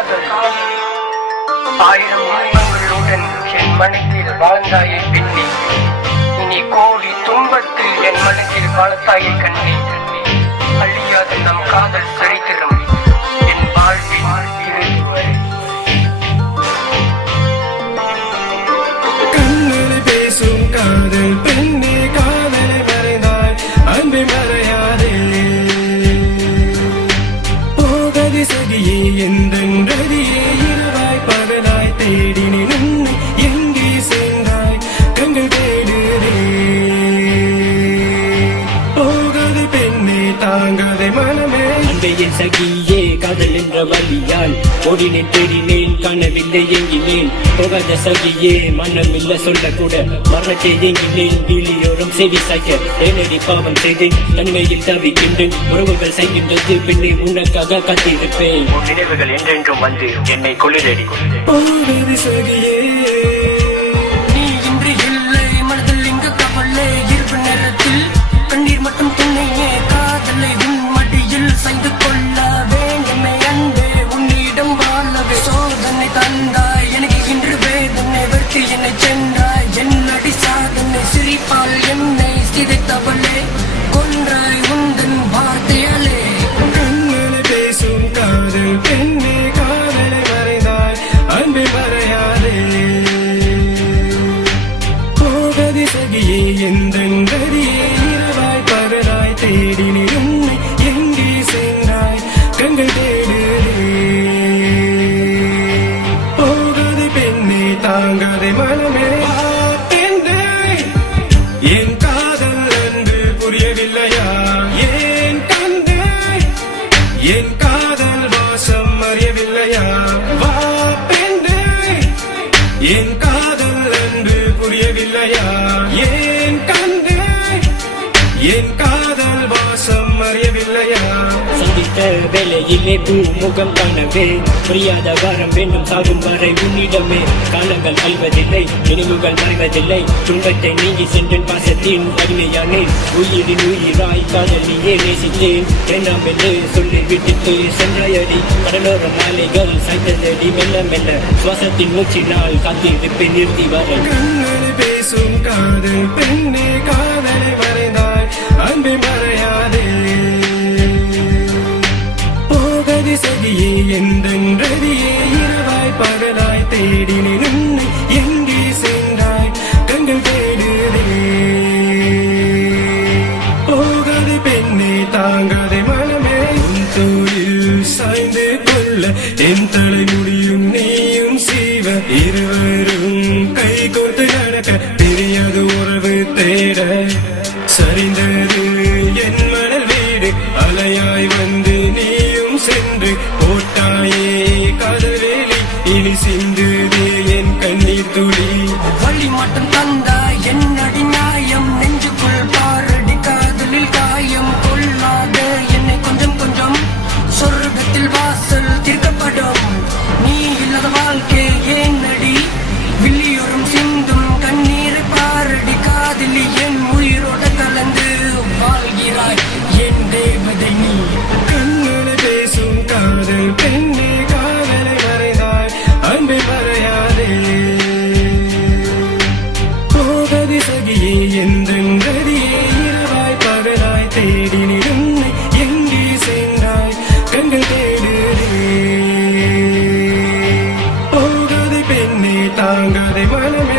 காதல். ஆயிரம் இன்பங்களுடன் என் மனத்தில் வாழ்ந்தாயை பெண்ணே, இனி கோடி துன்பத்தில் என் மனத்தில் வாழ்த்தாயை கண்ணே. அழியாத நம் காதல் சரித்திரம் என் வாழ்வின் இறுதி வரை. கண்ணனை பேசும் காதல் பெண்ணே, காதலை மறைந்தாய் அன்பை மறையாதே. போகதி சகியே எந்தன்றதியே, இரவாய் பகலாய் தேடினேன் உன்னை, எங்கே சென்றாய் கண்கள் தேடுதே. போகதி பெண்ணே தாங்காதே மனமே. அன்பையின் சகியே காதல் என்ற வழியால் ஓடினேன் தேடினேன் காணவில்லை எங்கினேன். போகாத சகியே மனமில்ல சொல்லக்கூட மரணத்தை ஏங்கினேன். வீழியோரம் செவி சாய்க்க ஏனடி பாவம் செய்தேன், தனிமையில் தவிக்கின்றேன். உறவுகள் செய்கின்றது பின்னே உனக்காக காத்திருப்பேன். நினைவுகள் என்றென்றும் வந்து என்னை கொள்ளிரடி. போகதி சகியே நீ இன்று இல்லை மனதில் இங்கு கவலை. இருப்பு நேரத்தில் கண்ணீர் மட்டும் துணையே. காதலை உன் மடியில் செய்து கொள்ள வேண்டுமே அன்பே, உன்னிடம் வாழவே. சோதனை தந்தாய் எனக்கு இன்று வேதனை, வெற்றி என்னை சென்றாய் என் அடி சாதனை. சிரிப்பால் என்னை சிதைத்தவளே, கொன்றாய் உந்தன் வார்த்தையாலே. கண்ணனை பேசும் காதல் பெண்ணே, காதலை மறைந்தாய் அன்பை மறையாதே. போகதி சகியே எந்தன்றதியே, இரவாய் பகலாய் தேடினேன் உன்னை, எங்கே சென்றாய் கண்கள் தேடுதே. போகதி பெண்ணே தாங்காதே மனமே. பெண்ணே என் காதல் அன்று புரியவில்லையா? ஏன் கண்டே என் காதல் வாசம் அறியவில்லையா? வா பெண்ணே என் காதல் அன்று புரியவில்லையா? ஏன் கண்டே என் காதல் வாசம் அறியவில்லையா? சந்தித்த வேலையிலே பூமுகம் காணவே, புரியாத வாரம் வேண்டும் சாகும் வரை உன்னிடமே. காலங்கள் அல்வதில்லை, நினைவுகள் மறைவதில்லை, துன்பத்தை நீங்கி சென்றேன் பாசத்தின் அடிமையானேன். உயிரின் உயிராய் காதலியே நேசித்தேன், வேண்டாம் என்று சொல்லி விட்டுட்டு சென்றாயடி. கடலோர மாலைகள் சாய்த்ததடி மெல்ல மெல்ல, சுவாசத்தின் மூச்சினால் காத்திருப்பேன் நிறுத்தி வரை. கண்ணனை பேசும் காதல் பெண்ணே, காதலை மறைந்தாய் அன்பை மறையாதே. போகதி சகியே எந்தன்றதியே, இரவாய் பகலாய் தேடினேன் உன்னை, எங்கே சென்றாய் கண்கள் தேடுதே. போகதி பெண்ணே தாங்காதே மனமே. உன் தோளில் சாய்ந்து கொள்ள என் தலைமுடியும் நீயும் சீவ, இருவரும் கை கோர்த்து நடக்க தெரியாது உறவு தேட. சரிந்தது என் மணல் வீடு, அலையாய் வந்து நீயும் சென்று போட்டாயே காதல் வேலி. இனி சிந்துதே என் கண்ணீர் துளி. வழி மட்டும் தந்தாய் என் அடி நியாயம், நெஞ்சுக்குள் பாரடி காதலில் காயம். கொள்ளாத என்னை கொஞ்சம் கொஞ்சம் சொர்க்கத்தில் வாசல் தீர்க்கப்படும். நீ இல்லாத வாழ்க்கை ஏன் அடி, வில்லியோரும் சிந்தும் கண்ணீரை பாரடி. காதலி என் உயிரோட கலந்து வாழ்கிறாய் என் தேவதை நீ. கண்ணனை பேசும் காதல் பெண்ணே, காதலை மறைந்தாய் அன்பை மறையாதே. போகதி சகியே எந்தன்றதியே, இரவாய் பகலாய் தேடினேன் உன்னை, எங்கே சென்றாய் கண்கள் தேடுதே. போகதி பெண்ணே தாங்காதே மனமே.